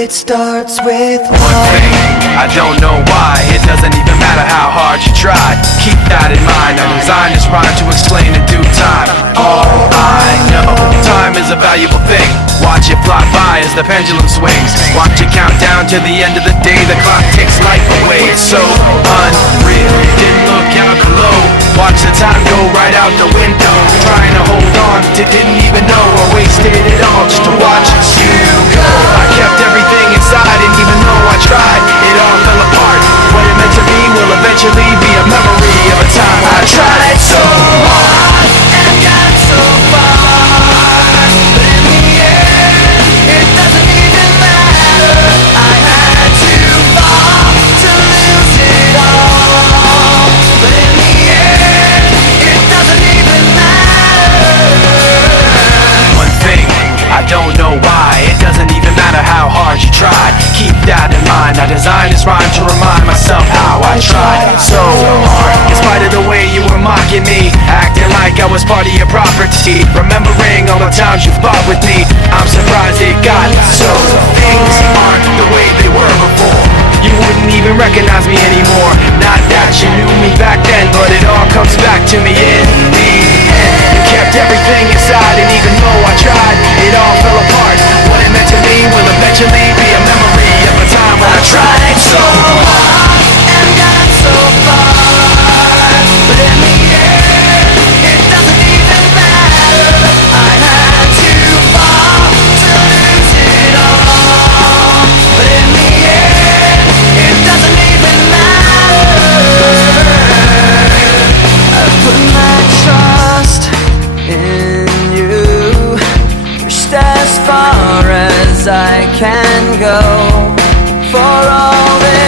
It starts with one thing, I don't know why. It doesn't even matter how hard you try. Keep that in mind, I designed this rhyme to explain in due time. All I know, time is a valuable thing. Watch it fly by as the pendulum swings. Watch it count down to the end of the day. The clock takes life away, it's so unreal. Didn't look out below, watch the time go right out the window. Trying to hold on to didn't even know I wasted it all just to watch you go. I kept everything inside, and even though I tried, it all fell apart. What it meant to me will eventually be a memory of a time I tried so hard and got so far, but in the end, it doesn't even matter. I had to fall to lose it all, but in the end, it doesn't even matter. One thing, I don't know why. It doesn't even matter how hard you tried. Keep that in mind, I designed this rhyme to remind myself how I tried so hard. In spite of the way you were mocking me, acting like I was part of your property, remembering all the times you fought with me, I'm surprised it got so. Things aren't the way they were before. You wouldn't even recognize me anymore. Not that you knew me back then, but it all comes back to me in the end. You kept everything inside, and even though I tried, it all fell apart. What it meant to me will eventually be a memory of a time when I tried so hard and got so far, but in the end, it doesn't even matter. I had to fall to lose it all, but in the end, it doesn't even matter. I put my trust in you, pushed as far as I can go for all this.